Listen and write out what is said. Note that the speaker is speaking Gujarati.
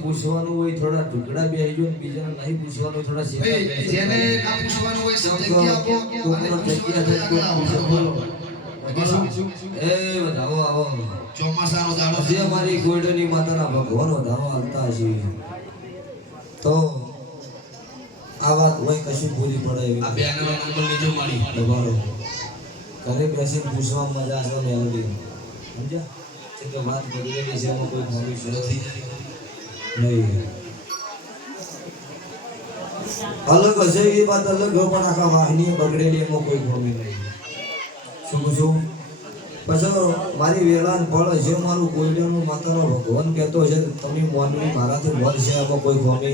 પૂછવાનું હોય થોડા ટુકડા બે આવી બીજાને નહીં પૂછવાનું થોડા જેને ના પૂછવાનું હોય સમજી બતાવો આવો આવો દાડો જે અમારી ગોયડોની માતાના ભગવાનનો ધારો હાલતા છે. તો આ વાત હોય કશું પૂરી પડે એવી આ બેનો નંબર લીજો મારી. દબાડો ઘરે બેસી પૂછવામાં મજા આવે મેલોડી સમજ્યા? છે કે વાત બદલેલી છે એમાં કોઈ ભવિષ્ય નથી નહીં. અલગ હશે એ વાત અલગ પણ આખા વાહિની બગડેલી એમાં કોઈ ભૂમિ નહીં. શું પૂછું? પછી મારી વેળાન ફળ છે, મારું કોયડાનું માતાનો ભગવાન કહેતો છે, તમે મોનવી, મારાથી મન છે, આમાં કોઈ ભૂમિ